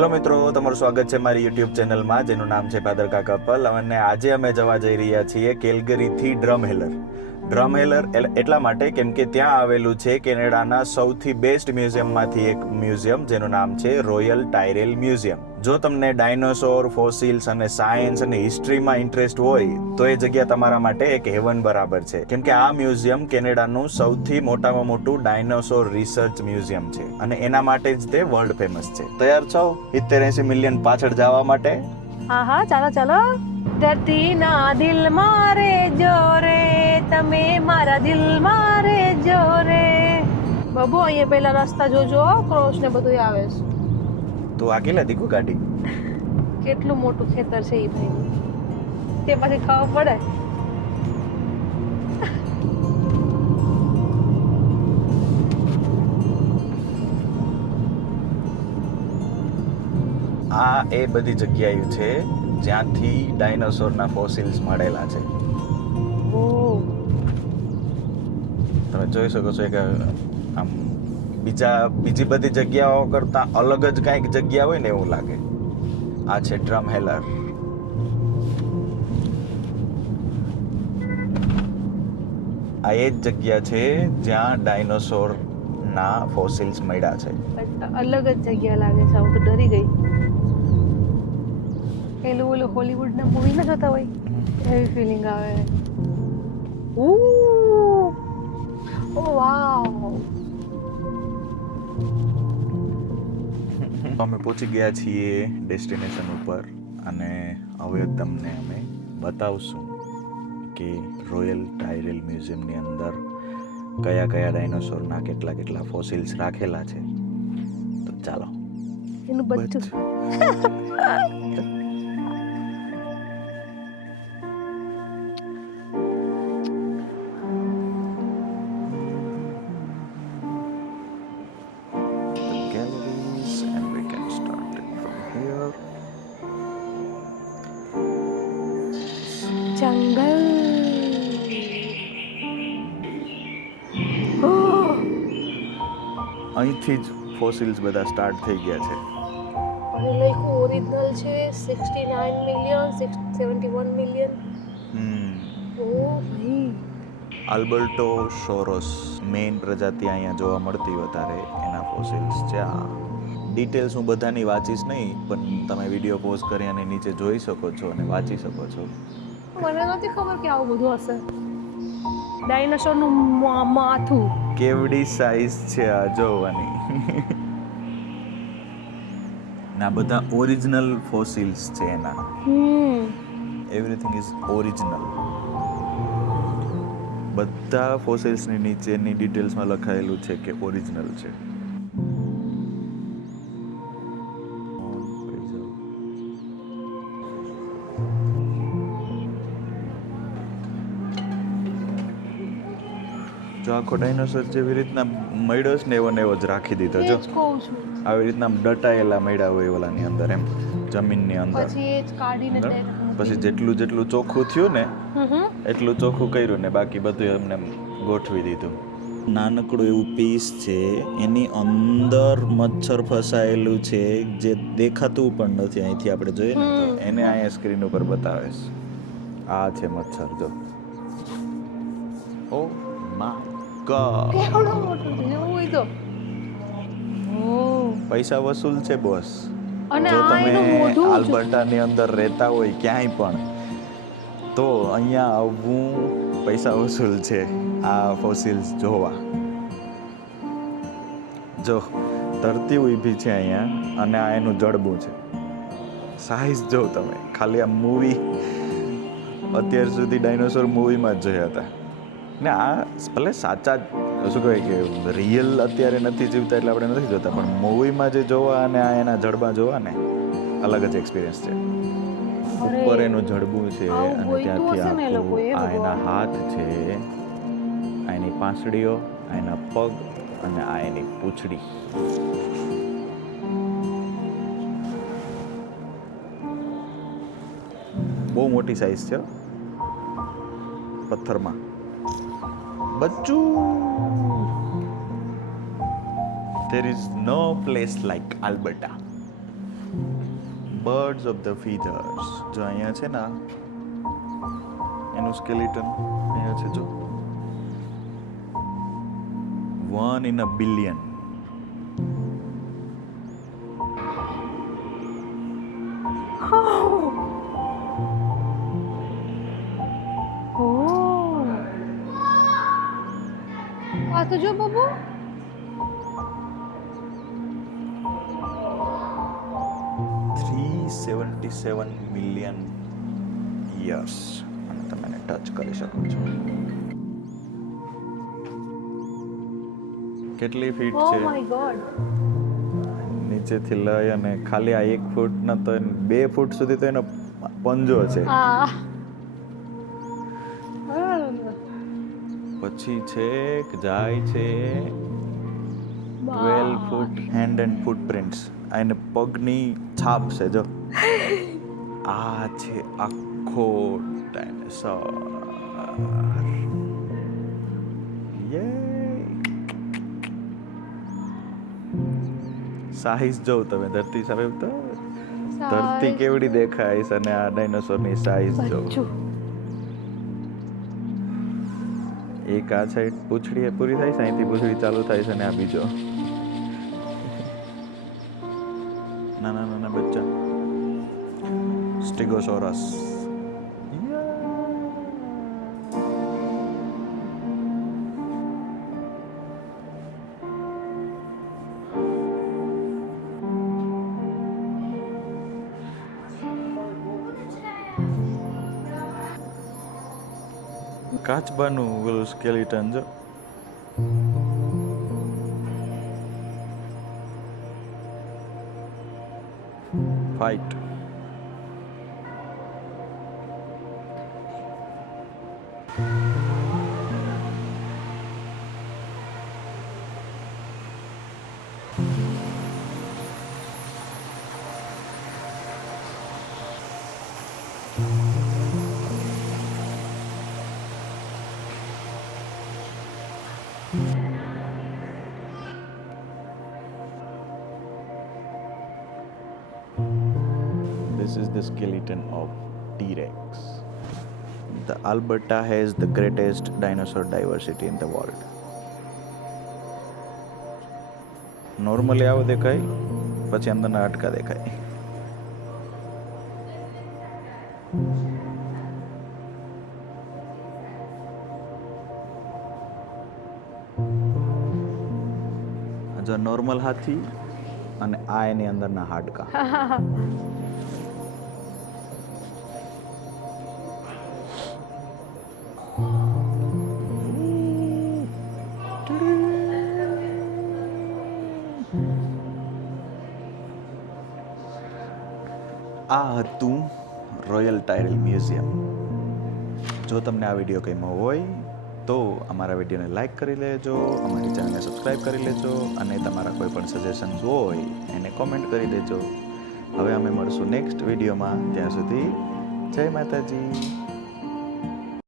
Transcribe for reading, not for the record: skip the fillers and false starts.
Hello મિત્રો, તમારું સ્વાગત છે મારી યુટ્યુબ ચેનલમાં જેનું નામ છે પાદરકા કપલ. અને આજે અમે જવા જઈ રહ્યા છીએ કેલગરીથી ડ્રમહેલર. ડ્રમહેલર એટલા માટે કેમ કે ત્યાં આવેલું છે કેનેડાના સૌથી બેસ્ટ મ્યુઝિયમમાંથી એક મ્યુઝિયમ જેનું નામ છે રોયલ ટાયરેલ મ્યુઝિયમ. જો તમને ડાયનોસોર, ફોસિલ્સ અને સાયન્સ અને હિસ્ટ્રીમાં ઇન્ટરેસ્ટ હોય તો એ જગ્યા તમારા માટે એક હેવન બરાબર છે, કેમ કે આ મ્યુઝિયમ કેનેડાનું સૌથી મોટામાં મોટું ડાયનોસોર રિસર્ચ મ્યુઝિયમ છે અને એના માટે જ તે વર્લ્ડ ફેમસ છે. તૈયાર છો 70-80 મિલિયન પાછળ જવા માટે? હા હા, ચાલો ચાલો. ધરતીના દિલ મારે જોરે, તમે મારા દિલ મારે જોરે. બાબુ અહીંયા પેલા રસ્તા જોજો, ક્રોસ ને બધું આવે છે. તો આ કેટલા દીકુ ગાડી? કેટલું મોટું ખેતર છે એ ભાઈનું, તે પછી ખબર પડે. આ એ બધી જગ્યાએ છે જ્યાંથી ડાયનોસોરના ફોસિલ્સ મળેલા છે. તમે જોઈ શકો છો કે આમ બીજી બધી જગ્યાઓ કરતા અલગ જ કાંઈક જગ્યા હોય ને એવું લાગે. આ છે ડ્રમહેલર. આ એ જ જગ્યા છે જ્યાં ડાયનોસોરના ફોસિલ્સ મળ્યા છે. અલગ જ જગ્યા લાગે છે. હું તો ડરી ગઈ. પેલું ઓલું હોલીવુડ ના મૂવી ના જોતા હોય એવી ફિલિંગ આવે. ઓ વાવ. અમે પહોંચી ગયા છીએ ડેસ્ટિનેશન ઉપર અને હવે તમને અમે બતાવશું કે રોયલ ટાયરેલ મ્યુઝિયમની અંદર કયા કયા ડાયનોસોરના કેટલા ફોસિલ્સ રાખેલા છે. તો ચાલો. એનું બચ્ચું. જંગલ. અહીંથી જ ફોસિલ્સ બધા સ્ટાર્ટ થઈ ગયા છે. અને લખ્યું ઓરિજિનલ છે 69 મિલિયન 71 મિલિયન. ઓ ભાઈ. આલ્બર્ટો સોરોસ મેઇન પ્રજાતિ અહીંયા જોવા મળતી વધારે એના ફોસિલ્સ છે. આ ડિટેલ્સ હું બધાની વાંચીશ નહીં, પણ તમે વિડીયો પોઝ કરી અને નીચે જોઈ શકો છો અને વાંચી શકો છો. મને નથી ખબર કે આવું બધું હશે. ડાયનાસોરનું માથું કેવડી સાઈઝ છે આ જોવાની. ના બધા ઓરિજિનલ ફોસિલ્સ છે એના. Everything is original. બધા ફોસિલ્સની નીચેની ડિટેલ્સમાં લખાયેલું છે કે ઓરિજિનલ છે. જો આખો ડાયનોસોર જેવી રીતના મળ્યો છે ને એવો ને એવો જ રાખી દીધો. જો આવી રીતના ડટાયેલા મળ્યા હોય ઓલાની અંદર, એમ જમીનની અંદર. પછી જેટલું ચોખ્ખું થયું ને એટલું ચોખ્ખું કર્યું ને બાકી બધું એમને ગોઠવી દીધું. નાનકડું એવું પીસ છે, એની અંદર મચ્છર ફસાયેલું છે જે દેખાતું પણ નથી અહીંથી આપણે જોઈએ ને તો. એને અહીંયા સ્ક્રીન ઉપર બતાવે છે. આ છે મચ્છર. જો ઓ માય ગોડ, કેવડો મોટો છે એવું તો. પૈસા વસૂલ છે બોસ. અને જો આ તમે એનું મોઢું આલ્બર્ટાની અંદર રહેતા હોય ક્યાંય પણ તો અહીંયા આવવું પૈસા વસૂલ છે આ ફોસિલ્સ જોવા. જો ધરતી ઊભી છે અહીંયા અને આ એનું જડબું છે. સાઈઝ જો તમે ખાલી આ મૂવી અત્યાર સુધી ડાયનોસોર મૂવીમાં જ જોયા હતા ને. આ ભલે સાચા શું કહેવાય કે રિયલ અત્યારે નથી જીવતા એટલે આપણે નથી જોતા, પણ મૂવીમાં જે જોવા અને આ એના જડબા જોવા ને અલગ જ એક્સપિરિયન્સ છે. ઉપર એનું જડબું છે અને ત્યાંથી આખું આ એના હાથ છે, આ એની પાંસળીઓ, આ એના પગ અને આ એની પૂંછડી. બહુ મોટી સાઈઝ છે પથ્થરમાં. બચ્ચું. There is no place like Alberta. Birds of the feathers. જો અહીંયા છે ને એનું સ્કેલિટન અહીંયા છે જો 1 in a billion. આ તો જો બાબુ 377 million years. અને તમે એને ટચ કરી શકો છો. કેટલી ફીટ ઓ છે માય ગોડ. નીચેથી લઈ અને ખાલી આ 1 ફૂટ ન તો 2 ફૂટ સુધી તો એનો પંજો છે. પછી છેક જાય છે 12 ફૂટ હેન્ડ એન્ડ ફૂટપ્રિન્ટ્સ. આ એને પગની છાપ છે જો. આ છે આખો ડાયનોસોર. સાઈઝ જોઉં તમે ધરતી સામે તો ધરતી કેવડી દેખાય છે અને આ ડાયનોસોરની સાઈઝ જો. એક આ સાઈડ પૂંછડી પૂરી થાય છે, અહીંથી પૂંછડી ચાલુ થાય છે અને આ બીજો નાના નાના બચ્ચા સ્ટીગોસોરસ. કાચબાનું પેલું સ્કેલિટન જો. Fight. This is the skeleton of T-Rex. The Alberta has the greatest dinosaur diversity in the world. Normally આવો દેખાય, પછી અંદરના હાડકા દેખાય. જો નોર્મલ હાથી અને આ એની અંદરના હાડકા. આ હતું રોયલ ટાયરલ મ્યુઝિયમ. જો તમને આ વિડીયો ગમ્યો હોય તો અમારા વિડીયોને લાઈક કરી લેજો, અમારી ચેનલને સબસ્ક્રાઈબ કરી લેજો અને તમારા કોઈ પણ સજેશન્સ હોય એને કોમેન્ટ કરી દેજો. હવે અમે મળશું નેક્સ્ટ વિડીયોમાં. ત્યાં સુધી જય માતાજી.